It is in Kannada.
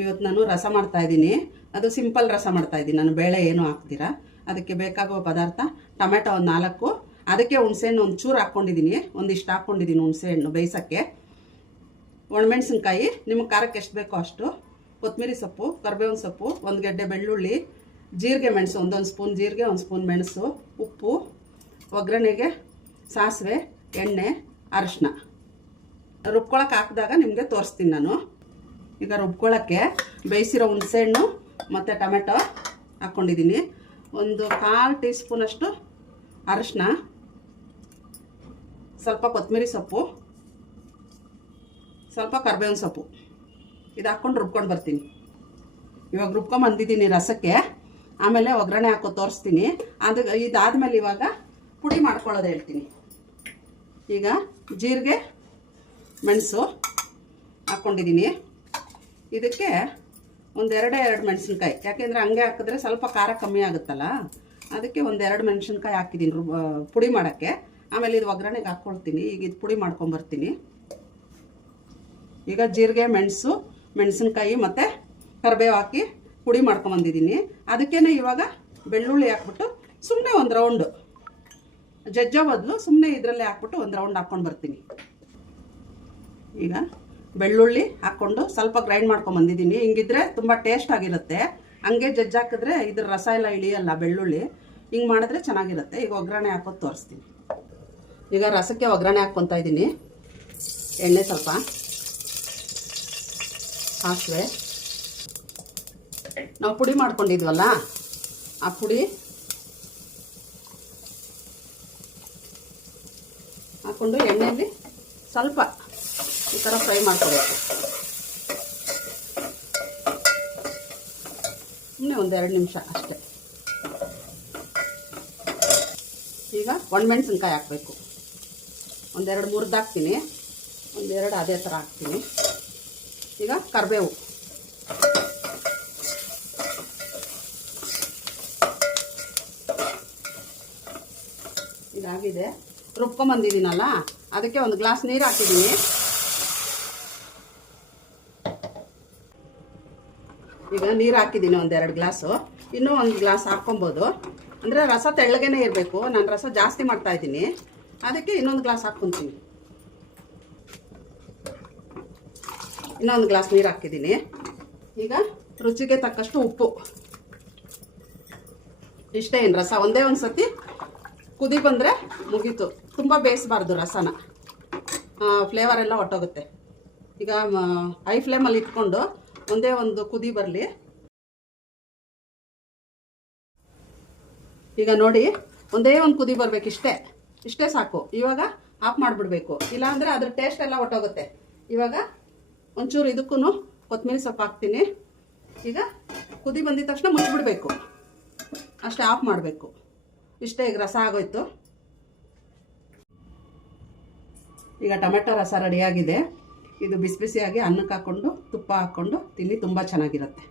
ಇವತ್ತು ನಾನು ರಸ ಮಾಡ್ತಾಯಿದ್ದೀನಿ. ಅದು ಸಿಂಪಲ್ ರಸ ಮಾಡ್ತಾಯಿದ್ದೀನಿ ನಾನು, ಬೇಳೆ ಏನೂ ಹಾಕ್ತೀರಾ. ಅದಕ್ಕೆ ಬೇಕಾಗುವ ಪದಾರ್ಥ ಟೊಮೆಟೊ ಒಂದು 4, ಅದಕ್ಕೆ ಹುಣಸೆಹಣ್ಣು ಒಂದು ಚೂರು ಹಾಕ್ಕೊಂಡಿದ್ದೀನಿ, ಒಂದಿಷ್ಟು ಹಾಕ್ಕೊಂಡಿದ್ದೀನಿ ಹುಣಸೆಹಣ್ಣು ಬೇಯಿಸೋಕ್ಕೆ. ಒಣಮೆಣ್ಸಿನ್ಕಾಯಿ ನಿಮಗೆ ಖಾರಕ್ಕೆ ಎಷ್ಟು ಬೇಕೋ ಅಷ್ಟು, ಕೊತ್ತಂಬರಿ ಸೊಪ್ಪು, ಕರಿಬೇವಿನ ಸೊಪ್ಪು, 1 ಗೆಡ್ಡೆ ಬೆಳ್ಳುಳ್ಳಿ, ಜೀರಿಗೆ ಮೆಣಸು, 1 ಸ್ಪೂನ್ ಜೀರಿಗೆ, 1 ಸ್ಪೂನ್ ಮೆಣಸು, ಉಪ್ಪು, ಒಗ್ಗರಣೆಗೆ ಸಾಸಿವೆ, ಎಣ್ಣೆ, ಅರಿಶಿನ. ರುಬ್ಕೊಳಕ್ಕೆ ಹಾಕಿದಾಗ ನಿಮಗೆ ತೋರಿಸ್ತೀನಿ ನಾನು. ಈಗ ರುಬ್ಕೊಳ್ಳೋಕ್ಕೆ ಬೇಯಿಸಿರೋ ಹುಣಸೆಹಣ್ಣು ಮತ್ತು ಟೊಮೆಟೊ ಹಾಕ್ಕೊಂಡಿದ್ದೀನಿ. 1/4 ಟೀ ಸ್ಪೂನಷ್ಟು ಅರಿಶಿನ, ಸ್ವಲ್ಪ ಕೊತ್ತಂಬರಿ ಸೊಪ್ಪು, ಸ್ವಲ್ಪ ಕರಿಬೇವಿನ ಸೊಪ್ಪು, ಇದು ಹಾಕ್ಕೊಂಡು ರುಬ್ಕೊಂಡು ಬರ್ತೀನಿ. ಇವಾಗ ರುಬ್ಕೊಂಬಂದಿದ್ದೀನಿ ರಸಕ್ಕೆ. ಆಮೇಲೆ ಒಗ್ಗರಣೆ ಹಾಕೋ ತೋರಿಸ್ತೀನಿ. ಇದಾದಮೇಲೆ ಇವಾಗ ಪುಡಿ ಮಾಡ್ಕೊಳ್ಳೋದು ಹೇಳ್ತೀನಿ. ಈಗ ಜೀರಿಗೆ ಮೆಣಸು ಹಾಕ್ಕೊಂಡಿದ್ದೀನಿ. ಇದಕ್ಕೆ 2 ಮೆಣಸಿನ್ಕಾಯಿ, ಯಾಕೆಂದರೆ ಹಂಗೆ ಹಾಕಿದ್ರೆ ಸ್ವಲ್ಪ ಖಾರ ಕಮ್ಮಿ ಆಗುತ್ತಲ್ಲ, ಅದಕ್ಕೆ 2 ಮೆಣಸಿನ್ಕಾಯಿ ಹಾಕಿದ್ದೀನಿ ಪುಡಿ ಮಾಡೋಕ್ಕೆ. ಆಮೇಲೆ ಇದು ಒಗ್ಗರಣೆಗೆ ಹಾಕ್ಕೊಳ್ತೀನಿ. ಈಗ ಇದು ಪುಡಿ ಮಾಡ್ಕೊಂಬರ್ತೀನಿ. ಈಗ ಜೀರಿಗೆ ಮೆಣಸು ಮೆಣಸಿನ್ಕಾಯಿ ಮತ್ತು ಕರಿಬೇವು ಹಾಕಿ ಪುಡಿ ಮಾಡ್ಕೊಂಬಂದಿದ್ದೀನಿ. ಅದಕ್ಕೇ ಇವಾಗ ಬೆಳ್ಳುಳ್ಳಿ ಹಾಕ್ಬಿಟ್ಟು ಸುಮ್ಮನೆ ಒಂದು ರೌಂಡು ಜಜ್ಜೋ ಬದಲು ಸುಮ್ಮನೆ ಇದರಲ್ಲೇ ಹಾಕ್ಬಿಟ್ಟು ಒಂದು ರೌಂಡ್ ಹಾಕ್ಕೊಂಡು ಬರ್ತೀನಿ. ಈಗ ಬೆಳ್ಳುಳ್ಳಿ ಹಾಕ್ಕೊಂಡು ಸ್ವಲ್ಪ ಗ್ರೈಂಡ್ ಮಾಡ್ಕೊಂಬಂದಿದ್ದೀನಿ. ಹಿಂಗಿದ್ರೆ ತುಂಬ ಟೇಸ್ಟ್ ಆಗಿರುತ್ತೆ. ಹಂಗೆ ಜಜ್ಜಿ ಹಾಕಿದ್ರೆ ಇದ್ರ ರಸ ಎಲ್ಲ ಇಳಿಯಲ್ಲ ಬೆಳ್ಳುಳ್ಳಿ. ಹಿಂಗೆ ಮಾಡಿದ್ರೆ ಚೆನ್ನಾಗಿರುತ್ತೆ. ಈಗ ಒಗ್ಗರಣೆ ಹಾಕೋದು ತೋರಿಸ್ತೀನಿ. ಈಗ ರಸಕ್ಕೆ ಒಗ್ಗರಣೆ ಹಾಕ್ಕೊತಾ ಇದ್ದೀನಿ. ಎಣ್ಣೆ ಸ್ವಲ್ಪ, ಸಾಸಿವೆ, ನಾವು ಪುಡಿ ಮಾಡ್ಕೊಂಡಿದ್ವಲ್ಲ ಆ ಪುಡಿ ಹಾಕ್ಕೊಂಡು ಎಣ್ಣೆಯಲ್ಲಿ ಸ್ವಲ್ಪ ಈ ಥರ ಫ್ರೈ ಮಾಡ್ಕೋಬೇಕು. ಸುಮ್ಮನೆ 1-2 ನಿಮಿಷ ಅಷ್ಟೇ. ಈಗ ಒಣಮೆಣಸಿನ್ಕಾಯಿ ಹಾಕಬೇಕು. 1-2 ಮುರಿದು ಹಾಕ್ತೀನಿ, 1-2 ಅದೇ ಥರ ಹಾಕ್ತೀನಿ. ಈಗ ಕರಿಬೇವು, ಇದಾಗಿದೆ. ರುಬ್ಕೊಂಬಂದಿದ್ದೀನಲ್ಲ ಅದಕ್ಕೆ 1 ಗ್ಲಾಸ್ ನೀರು ಹಾಕಿದ್ದೀನಿ. ಈಗ ನೀರು ಹಾಕಿದ್ದೀನಿ 1-2 ಗ್ಲಾಸು. ಇನ್ನೂ 1 ಗ್ಲಾಸ್ ಹಾಕ್ಕೊಬೋದು. ಅಂದರೆ ರಸ ತೆಳ್ಳಗೇ ಇರಬೇಕು. ನಾನು ರಸ ಜಾಸ್ತಿ ಮಾಡ್ತಾಯಿದ್ದೀನಿ, ಅದಕ್ಕೆ ಇನ್ನೊಂದು ಗ್ಲಾಸ್ ಹಾಕ್ಕೊತೀನಿ. ಇನ್ನೊಂದು ಗ್ಲಾಸ್ ನೀರು ಹಾಕಿದ್ದೀನಿ. ಈಗ ರುಚಿಗೆ ತಕ್ಕಷ್ಟು ಉಪ್ಪು. ಇಷ್ಟೇ. ಏನು ರಸ ಒಂದೇ ಒಂದು ಸತಿ ಕುದಿ ಬಂದರೆ ಮುಗೀತು. ತುಂಬ ಬೇಯಿಸಬಾರ್ದು ರಸನ, ಫ್ಲೇವರ್ ಎಲ್ಲ ಹೊಟ್ಟೋಗುತ್ತೆ. ಈಗ ಹೈ ಫ್ಲೇಮಲ್ಲಿ ಇಟ್ಕೊಂಡು ಒಂದೇ ಒಂದು ಕುದಿ ಬರಲಿ. ಈಗ ನೋಡಿ, ಒಂದೇ ಒಂದು ಕುದಿ ಬರಬೇಕು. ಇಷ್ಟೇ ಸಾಕು. ಇವಾಗ ಆಫ್ ಮಾಡಿಬಿಡ್ಬೇಕು, ಇಲ್ಲಾಂದರೆ ಅದ್ರ ಟೇಸ್ಟ್ ಎಲ್ಲ ಹೊಟ್ಟೋಗುತ್ತೆ. ಇವಾಗ ಒಂಚೂರು ಇದಕ್ಕೂ ಕೊತ್ತಂಬರಿ ಸೊಪ್ಪು ಹಾಕ್ತೀನಿ. ಈಗ ಕುದಿ ಬಂದಿದ ತಕ್ಷಣ ಮುಚ್ಚಿಬಿಡ್ಬೇಕು, ಅಷ್ಟೇ, ಆಫ್ ಮಾಡಬೇಕು. ಇಷ್ಟೇ. ಈಗ ರಸ ಆಗೋಯ್ತು. ಈಗ ಟೊಮೆಟೊ ರಸ ರೆಡಿಯಾಗಿದೆ. ಇದು ಬಿಸಿ ಬಿಸಿಯಾಗಿ ಅನ್ನಕ್ಕೆ ಹಾಕ್ಕೊಂಡು ತುಪ್ಪ ಹಾಕ್ಕೊಂಡು ತಿನ್ನಿ, ತುಂಬ ಚೆನ್ನಾಗಿರುತ್ತೆ.